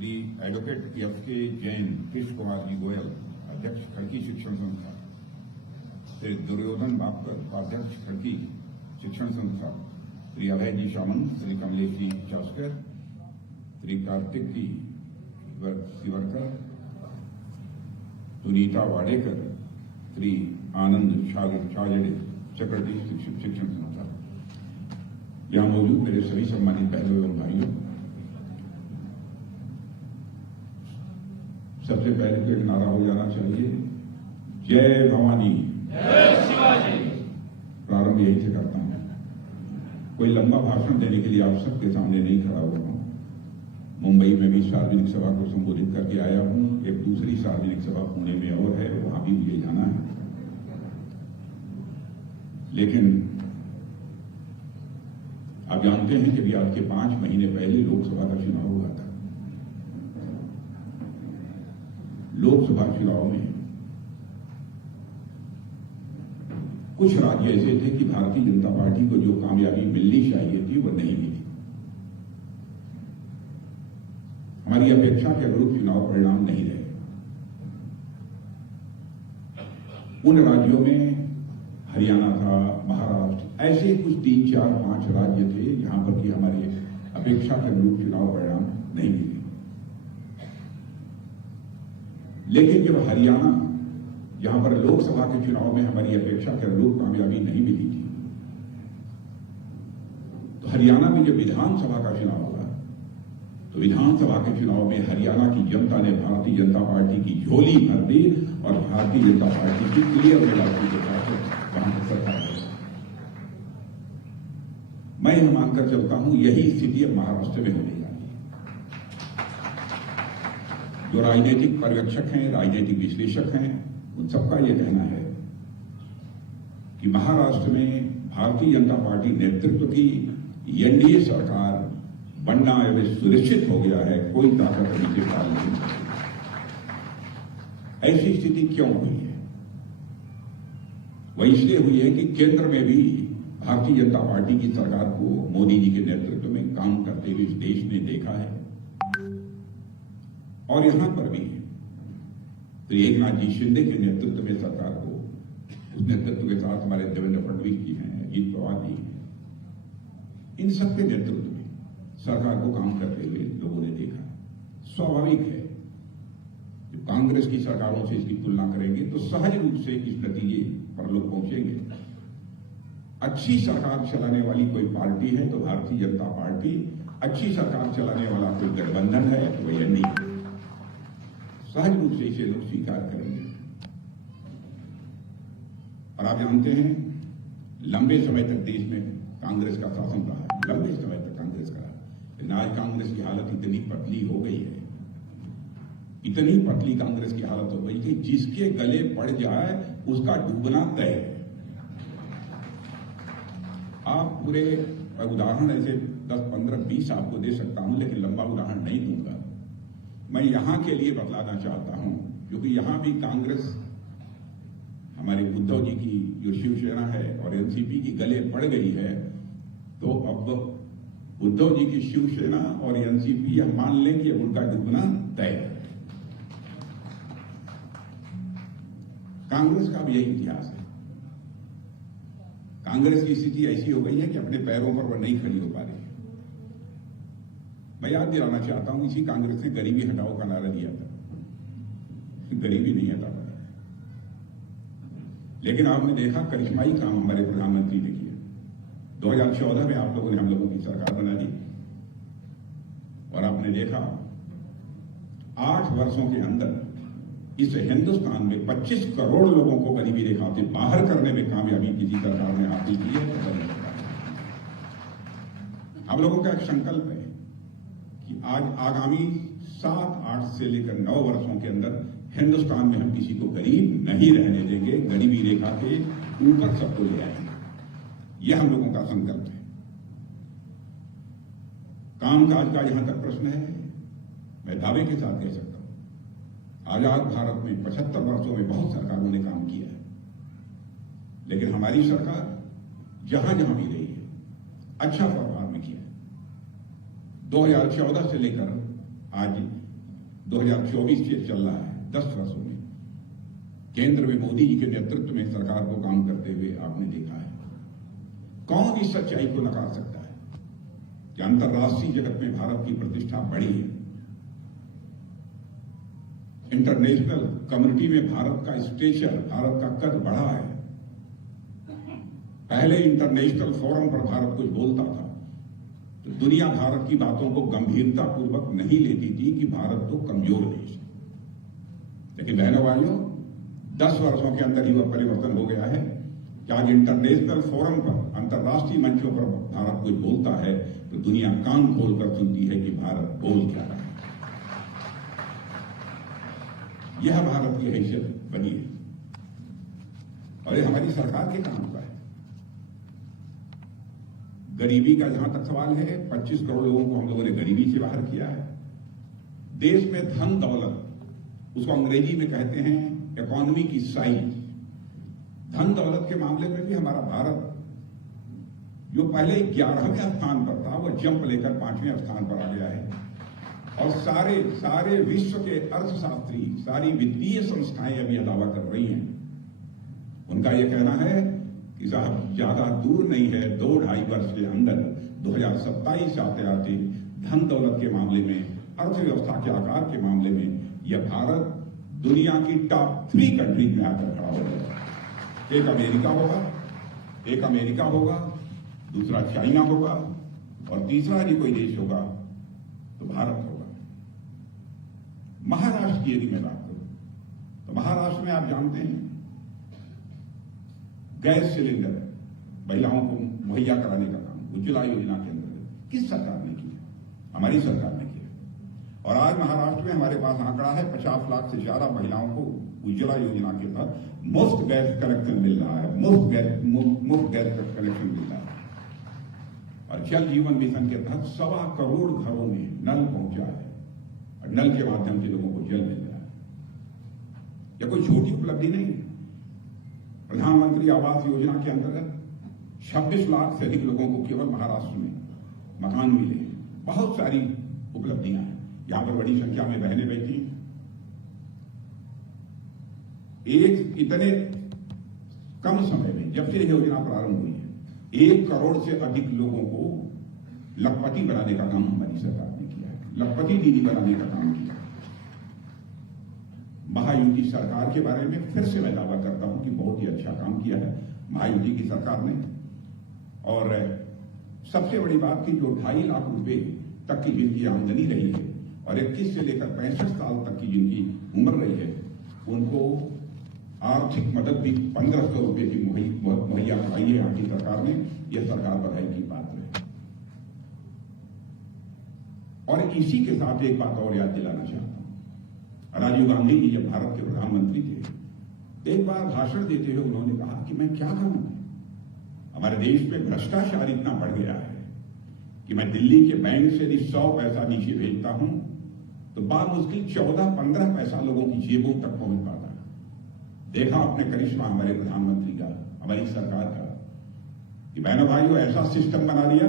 Shri advocate एफ.के. Jain, Krishna Kumar ji Goyal, अध्यक्ष खड़की शिक्षण संस्था, श्री दुर्योधन बापकर, उपाध्यक्ष खड़की शिक्षण संस्था, श्री अभय जी सामंत, श्री कमलेश जी चास्कर, श्री कार्तिक जी सिवरकर, सुनीता वाडेकर, श्री आनंद शाजड़े, सेक्रेटरी शिक्षण संस्था। यहां मौजूद मेरे सभी सम्मानित बहनों एवं भाइयों, सबसे पहले तो एक नारा हो जाना चाहिए, जय भवानी, जय शिवाजी। प्रारंभ यही से करता हूं। कोई लंबा भाषण देने के लिए आप सबके सामने नहीं खड़ा हुआ हूं। मुंबई में भी सार्वजनिक सभा को संबोधित करके आया हूं। एक दूसरी सार्वजनिक सभा पुणे में और है, वहां भी मुझे जाना है। लेकिन आप जानते हैं कि अभी आज के 5 महीने पहले लोकसभा का चुनाव हुआ था। लोकसभा चुनाव में कुछ राज्य ऐसे थे कि भारतीय जनता पार्टी को जो कामयाबी मिलनी चाहिए थी वो नहीं मिली। हमारी अपेक्षा के अनुरूप चुनाव परिणाम नहीं रहे। उन राज्यों में हरियाणा था, महाराष्ट्र, ऐसे कुछ 3, 4, 5 राज्य थे जहां पर कि हमारी अपेक्षा के अनुरूप चुनाव परिणाम नहीं मिले। लेकिन जब हरियाणा, जहां पर लोकसभा के चुनाव में हमारी अपेक्षा के अनुरूप कामयाबी नहीं मिली थी, तो हरियाणा में जब विधानसभा का चुनाव हुआ, तो विधानसभा के चुनाव में हरियाणा की जनता ने भारतीय जनता पार्टी की झोली भर दी और भारतीय जनता पार्टी की क्लियर मेजॉरिटी के साथ वहां पर सरकार है। मैं यह मानकर चलता हूं यही स्थिति अब महाराष्ट्र में होने जा रही है। जो राजनीतिक पर्यवेक्षक हैं, राजनीतिक विश्लेषक हैं, उन सबका यह कहना है कि महाराष्ट्र में भारतीय जनता पार्टी नेतृत्व की एनडीए सरकार बनना एवं सुनिश्चित हो गया है। कोई ताकत अभी से पाल नहीं सकती। ऐसी स्थिति क्यों हुई है? वह इसलिए हुई है कि केंद्र में भी भारतीय जनता पार्टी की सरकार को मोदी जी के नेतृत्व में काम करते हुए इस देश ने देखा है। और यहां पर भी तो एकनाथ जी शिंदे के नेतृत्व में सरकार को, उस नेतृत्व के साथ हमारे देवेंद्र फडणवीस जी हैं, अजीत पवार जी हैं, इन सबके नेतृत्व में सरकार को काम करते हुए लोगों ने देखा। स्वाभाविक है, जब कांग्रेस की सरकारों से इसकी तुलना करेंगे तो सहज रूप से इस नतीजे पर लोग पहुंचेंगे। अच्छी सरकार चलाने वाली कोई पार्टी है तो भारतीय जनता पार्टी, अच्छी सरकार चलाने वाला कोई गठबंधन है तो वह एनडीए। सहज रूप से इसे लोग स्वीकार करेंगे। और आप जानते हैं, लंबे समय तक देश में कांग्रेस का शासन रहा है, लंबे समय तक कांग्रेस का रहा। लेकिन आज कांग्रेस की हालत इतनी पतली हो गई है, इतनी पतली कांग्रेस की हालत हो गई कि जिसके गले पड़ जाए उसका डूबना तय है। आप पूरे उदाहरण ऐसे 10, 15, 20 आपको दे सकता हूं, लेकिन लंबा उदाहरण नहीं दूंगा। मैं यहां के लिए बतलाना चाहता हूं, क्योंकि यहां भी कांग्रेस हमारे उद्धव जी की जो शिवसेना है और एनसीपी की गले पड़ गई है, तो अब उद्धव जी की शिवसेना और एनसीपी यह मान लें कि अब उनका डूबना तय है। कांग्रेस का भी यही इतिहास है। कांग्रेस की स्थिति ऐसी हो गई है कि अपने पैरों पर वह नहीं खड़ी हो पा रही है। मैं याद दिलाना चाहता हूं, इसी कांग्रेस ने गरीबी हटाओ का नारा दिया था। गरीबी नहीं हटा पाया, लेकिन आपने देखा करिश्माई काम हमारे प्रधानमंत्री ने किया। 2014 में आप लोगों ने हम लोगों की सरकार बना दी और आपने देखा 8 वर्षों के अंदर इस हिंदुस्तान में 25 करोड़ लोगों को गरीबी रेखा से बाहर करने में कामयाबी किसी सरकार ने हासिल की है। हम लोगों का एक संकल्प है कि आज आगामी 7, 8 से लेकर 9 वर्षों के अंदर हिंदुस्तान में हम किसी को गरीब नहीं रहने देंगे, गरीबी रेखा के ऊपर सबको ले आएंगे। यह हम लोगों का संकल्प है। कामकाज का जहां तक प्रश्न है, मैं दावे के साथ कह सकता हूं, आजाद भारत में 75 वर्षों में बहुत सरकारों ने काम किया है, लेकिन हमारी सरकार जहां जहां भी रही है अच्छा व्यवहार में किया है। 2014 से लेकर आज 2024 से चल रहा है। 10 वर्षों में केंद्र में मोदी जी के नेतृत्व में सरकार को काम करते हुए आपने देखा है। कौन इस सच्चाई को नकार सकता है कि अंतर्राष्ट्रीय जगत में भारत की प्रतिष्ठा बढ़ी है। इंटरनेशनल कम्युनिटी में भारत का स्टेचर, भारत का कद बढ़ा है। पहले इंटरनेशनल फोरम पर भारत कुछ बोलता था तो दुनिया भारत की बातों को गंभीरता पूर्वक नहीं लेती थी कि भारत तो कमजोर देश है। लेकिन बहनों भाइयों, 10 वर्षों के अंदर ही वह परिवर्तन हो गया है कि आज इंटरनेशनल फोरम पर, अंतर्राष्ट्रीय मंचों पर भारत कुछ बोलता है तो दुनिया कान खोलकर सुनती है कि भारत बोल क्या रहा है। यह भारत की हैसियत बनी है और ये हमारी सरकार के काम का है। गरीबी का जहां तक सवाल है, 25 करोड़ लोगों को हम लोगों ने गरीबी से बाहर किया है। देश में धन दौलत, उसको अंग्रेजी में कहते हैं इकोनॉमी की साइज। धन दौलत के मामले में भी हमारा भारत जो पहले 11वें स्थान पर था, वह जंप लेकर 5वें स्थान पर आ गया है। और सारे विश्व के अर्थशास्त्री, सारी वित्तीय संस्थाएं अब यह दावा कर रही हैं, उनका यह कहना है कि साहब ज्यादा दूर नहीं है, 2-2.5 वर्ष के अंदर 2027 आते आते धन दौलत के मामले में, अर्थव्यवस्था के आकार के मामले में यह भारत दुनिया की टॉप 3 कंट्रीज में आकर खड़ा हो गया। एक अमेरिका होगा, दूसरा चाइना होगा और तीसरा यदि कोई देश होगा तो भारत होगा। महाराष्ट्र की यदि मैं बात करूं तो महाराष्ट्र में आप जानते हैं गैस सिलेंडर महिलाओं को मुहैया कराने का काम उज्ज्वला योजना के अंतर्गत किस सरकार ने किया? हमारी सरकार ने किया। और आज महाराष्ट्र में हमारे पास आंकड़ा है 50 लाख से ज्यादा महिलाओं को उज्ज्वला योजना के तहत मुफ्त गैस कनेक्शन मिल रहा है। मुफ्त गैस कनेक्शन मिल रहा है। और जल जीवन मिशन के तहत 1.25 करोड़ घरों में नल पहुंचा है और नल के माध्यम से लोगों को जल मिल रहा है। यह कोई छोटी उपलब्धि नहीं है। प्रधानमंत्री आवास योजना के अंतर्गत 26 लाख से अधिक लोगों को केवल महाराष्ट्र में मकान मिले हैं। बहुत सारी उपलब्धियां हैं। यहां पर बड़ी संख्या में बहनें बैठी। एक इतने कम समय में जब से यह योजना प्रारंभ हुई है, 1 करोड़ से अधिक लोगों को लखपति बनाने का काम हमारी सरकार ने किया है। लखपति दीदी बनाने का काम किया है। महायुति सरकार के बारे में फिर से मैं दावा करता हूं कि बहुत ही अच्छा काम किया है महायुति की सरकार ने। और सबसे बड़ी बात थी जो 2.5 लाख रुपए तक की जिनकी आमदनी रही है और 21 से लेकर 65 साल तक की जिनकी उम्र रही है, उनको आर्थिक मदद भी 1500 रुपए की मुहैया कराई है यहाँ की सरकार ने। यह सरकार बधाई की पात्र है। और इसी के साथ एक बात और याद दिलाना चाहता हूं। राजीव गांधी जी जब भारत के प्रधानमंत्री थे, एक बार भाषण देते हुए उन्होंने कहा कि मैं क्या करूं, हमारे देश में भ्रष्टाचार इतना बढ़ गया है कि मैं दिल्ली के बैंक से यदि 100 पैसा नीचे भेजता हूं तो बामुश्किल 14-15 पैसा लोगों की जेबों तक पहुंच पाता है। देखा आपने करिश्मा हमारे प्रधानमंत्री का, हमारी सरकार का, कि बहनों भाइयों ऐसा सिस्टम बना दिया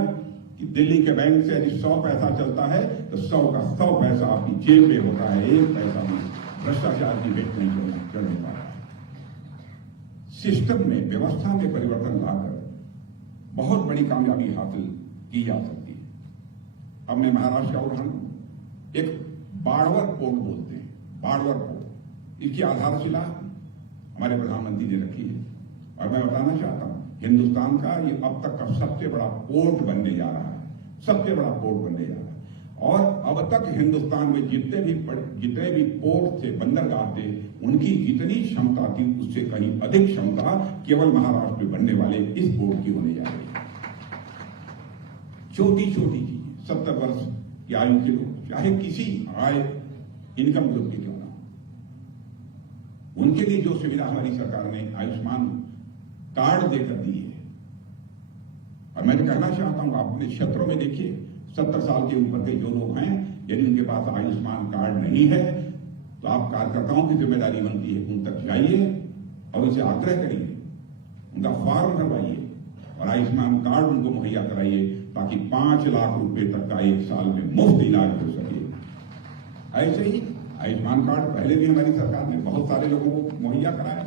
कि दिल्ली के बैंक से यदि 100 पैसा चलता है तो 100 का 100 पैसा आपकी जेब में होता है। 1 पैसा भी भ्रष्टाचार की भेंट नहीं चढ़ पा रहा है। सिस्टम में, व्यवस्था में परिवर्तन लाकर बहुत बड़ी कामयाबी हासिल की जा सकती है। अब मैं महाराष्ट्र का उदाहरण, एक बाड़वर पोर्ट बोलते हैं, बाड़वर पोर्ट, इसकी आधारशिला हमारे प्रधानमंत्री ने रखी है। और मैं बताना चाहता हूं, हिंदुस्तान का ये अब तक का सबसे बड़ा पोर्ट बनने जा रहा है, सबसे बड़ा पोर्ट बनने जा रहा है। और अब तक हिंदुस्तान में जितने भी पोर्ट थे, बंदरगाह थे, उनकी जितनी क्षमता थी उससे कहीं अधिक क्षमता केवल महाराष्ट्र में बनने वाले इस पोर्ट की होने जा रही है। छोटी छोटी चीज, 70 वर्ष की आयु के लोग, चाहे किसी आय इनकम ग्रुप के क्यों ना, उनके लिए जो सुविधा हमारी सरकार ने आयुष्मान कार्ड देकर दी है। और मैं कहना चाहता हूं, आप अपने क्षेत्रों में देखिए, 70 साल के ऊपर के जो लोग हैं, यदि उनके पास आयुष्मान कार्ड नहीं है तो आप कार्यकर्ताओं की जिम्मेदारी बनती है, उन तक जाइए और उनसे आग्रह करिए, उनका फॉर्म भरवाइए और आयुष्मान कार्ड उनको मुहैया कराइए ताकि 5 लाख रुपए तक का 1 साल में मुफ्त इलाज हो सके। आयुष्मान कार्ड पहले भी हमारी सरकार ने बहुत सारे लोगों को मुहैया कराया।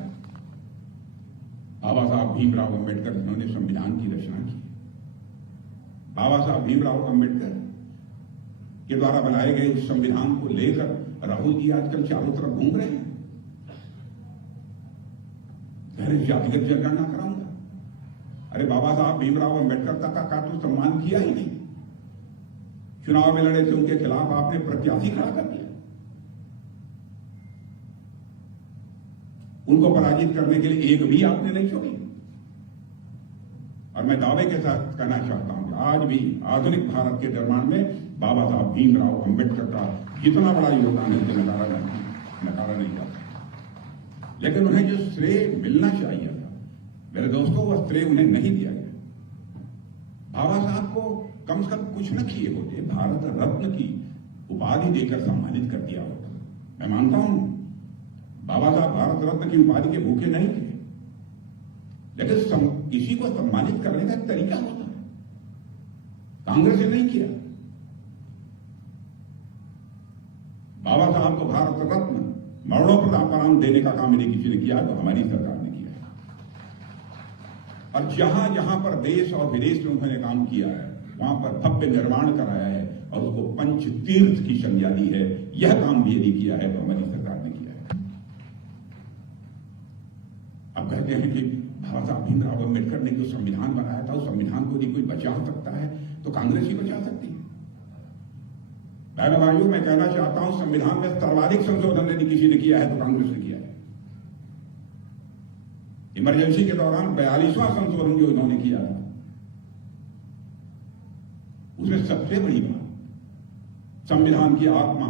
बाबा साहब भीमराव अंबेडकर जिन्होंने संविधान की रचना की, बाबा साहब भीमराव अंबेडकर के द्वारा बनाए गए इस संविधान को लेकर राहुल जी आजकल चारों तरफ घूम रहे हैं। पहले जातिगत जनगणना कराऊंगा। अरे बाबा साहब भीमराव अंबेडकर तक का तो सम्मान किया ही नहीं। चुनाव में लड़े थे, उनके खिलाफ आपने प्रत्याशी खड़ा कर दिया। उनको पराजित करने के लिए एक भी आपने नहीं छोड़ी। और मैं दावे के साथ कहना चाहता हूं कि आज भी आधुनिक भारत के निर्माण में बाबा साहब भीमराव अंबेडकर का जितना बड़ा योगदान है उसे नकारा नहीं जाता। लेकिन उन्हें जो श्रेय मिलना चाहिए था, मेरे दोस्तों, वह श्रेय उन्हें नहीं दिया गया। बाबा साहब को कम से कम कुछ न किए होते, भारत रत्न की उपाधि देकर सम्मानित कर दिया होता। मैं मानता हूं बाबा साहब भारत रत्न की उपाधि के भूखे नहीं थे, लेकिन किसी को सम्मानित करने का एक तरीका होता है। कांग्रेस ने नहीं किया। बाबा साहब को भारत रत्न मरणोपरांत देने का काम यदि किसी ने किया तो हमारी सरकार ने किया है। और जहां जहां पर देश और विदेश में उन्होंने काम किया है, वहां पर भव्य निर्माण कराया है और उसको पंच तीर्थ की संज्ञा दी है। यह काम भी यदि किया है तो हमारी सरकार ने किया है। अब कहते हैं कि बाबा साहब भीमराव अंबेडकर ने जो संविधान बनाया था, उस संविधान को यदि कोई बचा सकता है तो कांग्रेस ही बचा सकती है। बहनों भाइयों, मैं कहना चाहता हूं संविधान में सर्वाधिक संशोधन यदि किसी ने किया है तो कांग्रेस ने किया है। इमरजेंसी के दौरान 42वां संशोधन जो इन्होंने किया था, उसमें सबसे बड़ी बात संविधान की आत्मा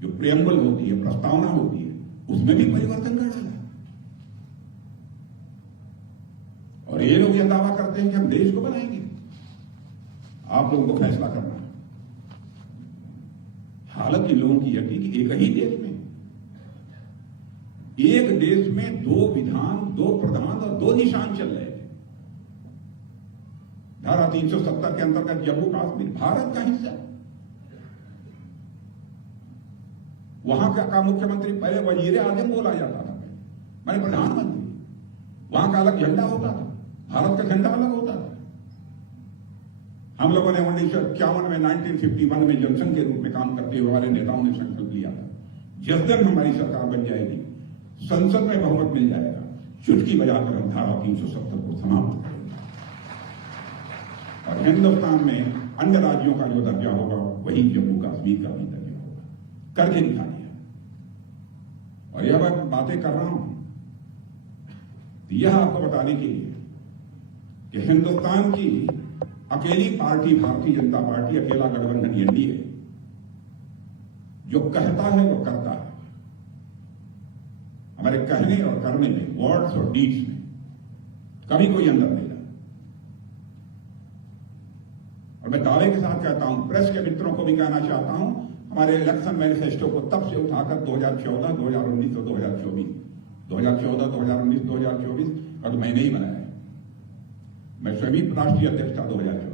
जो प्रियम्बल होती है, प्रस्तावना होती है, उसमें भी परिवर्तन कर डाला। और ये लोग यह दावा करते हैं कि हम देश को बनाएंगे। आप लोगों को फैसला करना है। हालत इन लोगों की यह थी कि एक ही देश में, एक देश में 2 विधान, 2 प्रधान और 2 निशान चल रहे थे। धारा 370 के अंतर्गत जम्मू कश्मीर भारत का हिस्सा। वहां का मुख्यमंत्री पहले वजीर आजम बोला जाता था, मैंने प्रधानमंत्री। वहां का अलग झंडा होता था, भारत का झंडा अलग होता था। हम लोगों ने 1951 में 1951 में जनसंघ के रूप में काम करते हुए हमारे नेताओं ने संकल्प लिया था, जिस दिन हमारी सरकार बन जाएगी, संसद में बहुमत मिल जाएगा, चुटकी बजाकर हम धारा 370 को समाप्त करेंगे और हिंदुस्तान में अन्य राज्यों का जो दर्जा होगा वही जम्मू कश्मीर का भी दर्जा होगा। करके दिखा दिया। और यह मैं बातें कर रहा हूं तो यह आपको बताने के लिए कि हिंदुस्तान की अकेली पार्टी भारतीय जनता पार्टी, अकेला गठबंधन एनडीए, जो कहता है वो करता है। हमारे कहने और करने में, वर्ड्स और डीड्स में कभी कोई अंदर नहीं रहा। और मैं दावे के साथ कहता हूं, प्रेस के मित्रों को भी कहना चाहता हूं, हमारे इलेक्शन मैनिफेस्टो को तब से उठाकर 2014, 2019 और 2024, 2014, 2019, 2024 का तो मैंने ही बनाया है। मैं स्वयं राष्ट्रीय अध्यक्ष था 2014।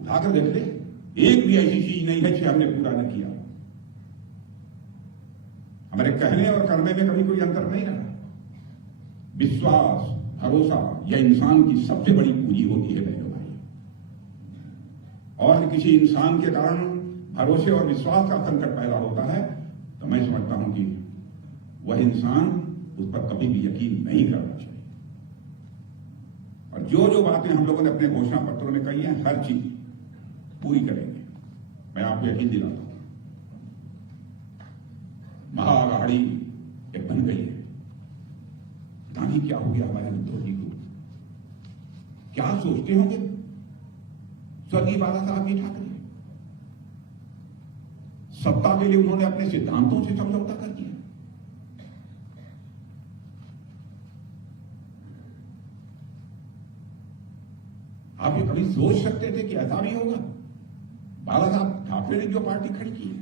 उठाकर देख ले, एक भी ऐसी चीज नहीं है जिसे हमने पूरा न किया। हमारे कहने और करने में कभी कोई अंतर नहीं रहा। विश्वास, भरोसा, यह इंसान की सबसे बड़ी पूंजी होती है बहनों भाई। और किसी इंसान के कारण भरोसे और विश्वास का संकट पैदा होता है तो मैं समझता हूं कि वह इंसान उस पर कभी भी यकीन नहीं करना चाहिए। और जो जो बातें हम लोगों ने अपने घोषणा पत्रों में कही हैं, हर चीज पूरी करेंगे, मैं आपको यकीन दिलाता हूं। महाअघाड़ी एक बन गई है। गांधी क्या हो गया हमारे विद्रोही को? क्या सोचते होंगे स्वर्गीय बाला साहब की ठाकरे? सत्ता के लिए उन्होंने अपने सिद्धांतों से समझौता कर दिया। आप ये कभी सोच सकते थे कि ऐसा भी होगा? बाला साहब ठाकरे ने जो पार्टी खड़ी की है,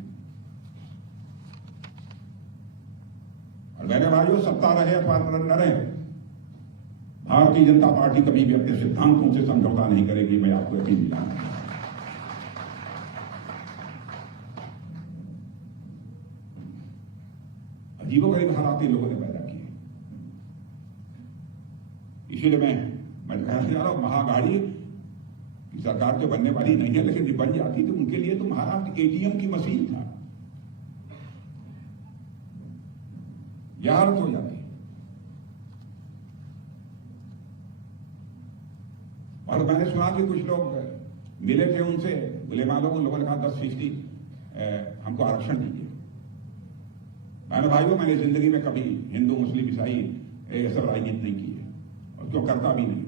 और मेरे भाइयों, सत्ता रहे अथवा न रहे, भारतीय जनता पार्टी कभी भी अपने सिद्धांतों से समझौता नहीं करेगी। मैं आपको यकीन दिलाना। अजीबोगरीब हालात इन लोगों ने पैदा किए। इसीलिए मैं कहना चाह रहा हूं, महागाड़ी की सरकार जो बनने वाली नहीं है, लेकिन जो बन जाती तो उनके लिए तो महाराष्ट्र एटीएम की मशीन था, यह हालत हो जाती। और मैंने सुना कि कुछ लोग मिले थे उनसे, गुलेमा लोग, उन लोगों ने कहा 10% हमको आरक्षण दीजिए। मैंने भाइयों, मैंने जिंदगी में कभी हिंदू मुस्लिम ईसाई ये सब राजनीति नहीं की है, और क्यों करता भी नहीं।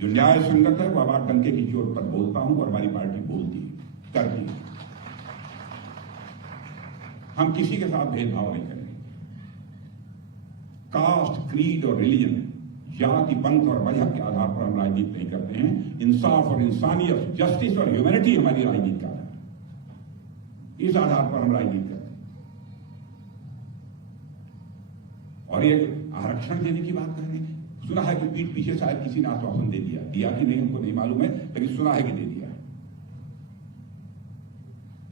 जो न्याय संगत है वो आवाज डंके की चोट पर बोलता हूं, और हमारी पार्टी बोलती है, करती है। हम किसी के साथ भेदभाव नहीं करेंगे। कास्ट, क्रीड और रिलीजन, जाति, पंथ और मजहब के आधार पर हम राजनीति नहीं करते हैं। इंसाफ और इंसानियत, जस्टिस और ह्यूमैनिटी हमारी राजनीति का आधार है। इस आधार पर हम राजनीति करते हैं। और ये आरक्षण देने की बात कर रहे हैं, सुना है कि पीठ पीछे शायद किसी ने आश्वासन दे दिया कि नहीं हमको नहीं मालूम है, लेकिन सुना है कि दे दिया।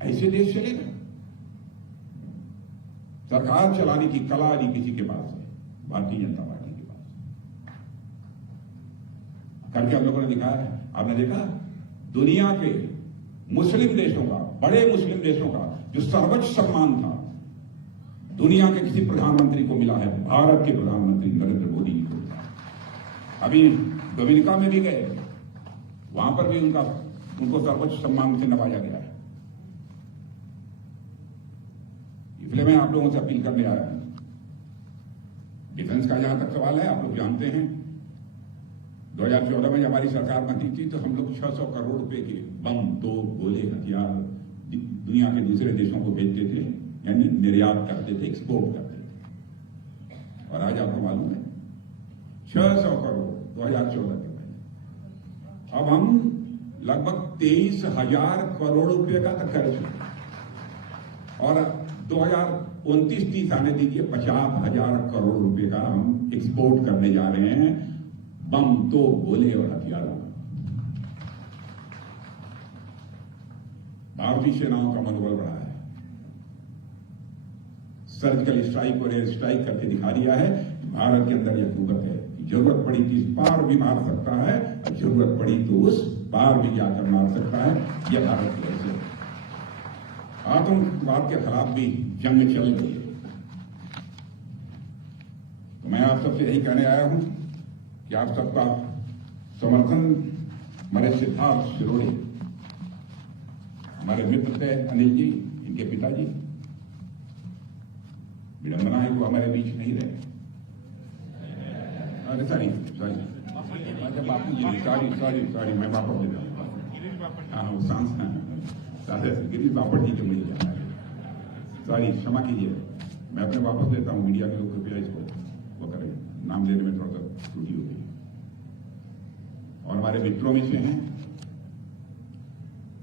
ऐसे देश चलेगा? सरकार चलाने की कला यदि किसी के पास है, भारतीय जनता पार्टी के पास करके हम लोगों ने दिखाया है। आपने देखा दुनिया के मुस्लिम देशों का, बड़े मुस्लिम देशों का जो सर्वोच्च सम्मान था, दुनिया के किसी प्रधानमंत्री को मिला है, भारत के प्रधानमंत्री नरेंद्र मोदी जी को। अभी डोमिनिका में भी गए, वहां पर भी उनको सर्वोच्च सम्मान से नवाजा गया है। इसलिए मैं आप लोगों से अपील करने आया हूं। डिफेंस का जहां तक सवाल है, आप लोग जानते हैं 2014 में जब हमारी सरकार बनती थी तो हम लोग 600 करोड़ रुपए के बम, तोप, गोले, हथियार दुनिया के दूसरे देशों को भेजते थे, यानी निर्यात करते थे, एक्सपोर्ट करते थे। और आज आपको मालूम है 600 करोड़ 2014 के पहले, अब हम लगभग 23,000 करोड़ रुपए का खर्च, और 2029-30 आने दीजिए 50,000 करोड़ रुपए का हम एक्सपोर्ट करने जा रहे हैं, बम, तोप, गोले और हथियार। भारतीय सेनाओं का मनोबल बढ़ा है। सर्जिकल स्ट्राइक और एयर स्ट्राइक करके दिखा दिया है कि भारत के अंदर यह कुवत है कि जरूरत पड़ी तो इस पार भी मार सकता है, और जरूरत पड़ी तो उस पार भी जाकर मार सकता है। यह भारत की वजह से आतंकवाद के खिलाफ भी जंग चल रही है। तो मैं आप सबसे यही कहने आया हूं कि आप सबका समर्थन हमारे सिद्धार्थ शिरोडे, हमारे मित्र थे अनिल जी, इनके पिताजी, विडंबना है वो हमारे बीच नहीं रहे। अरे सॉरी बापू जी, सॉरी मैं वापस ले रहा हूँ। हाँ, वो गिरीश बापट जी के मुझे जाना है, सॉरी, क्षमा कीजिए, मैं अपने वापस लेता हूँ। मीडिया के लोग कृपया इसको वो करें, नाम लेने में थोड़ा सा त्रुटि हो गई। और हमारे मित्रों में से हैं,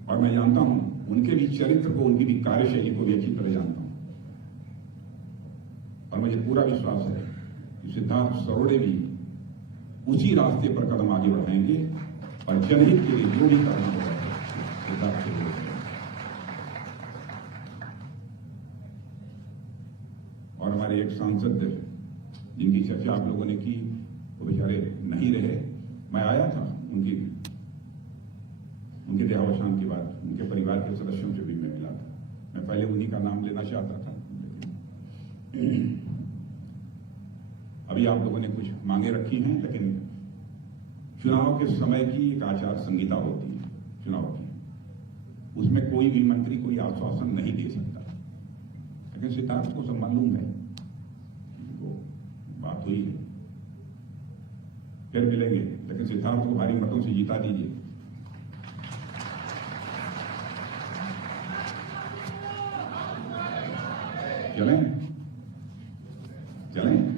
और मैं जानता हूं उनके भी चरित्र को, उनकी भी कार्यशैली को भी अच्छी तरह जानता हूं, और मुझे पूरा विश्वास है कि सिद्धार्थ शिरोडे भी उसी रास्ते पर कदम आगे बढ़ाएंगे, और जनहित के लिए जो भी करना होगा सिद्धार्थ शिरोडे करेंगे। और हमारे एक सांसद जिनकी चर्चा आप लोगों ने की, वो बेचारे नहीं रहे। मैं आया था उनके देहावसान के बाद, उनके परिवार के सदस्यों से भी मैं मिला था। मैं पहले उन्हीं का नाम लेना चाहता था, लेकिन अभी आप लोगों ने कुछ मांगे रखी हैं, लेकिन चुनाव के समय की एक आचार संहिता होती है चुनाव की, उसमें कोई भी मंत्री कोई आश्वासन नहीं दे सकता। लेकिन सिद्धार्थ को सब मालूम है, वो बात हुई है, फिर मिलेंगे, लेकिन सिद्धार्थ को भारी मतों से जीता दीजिए। चलें?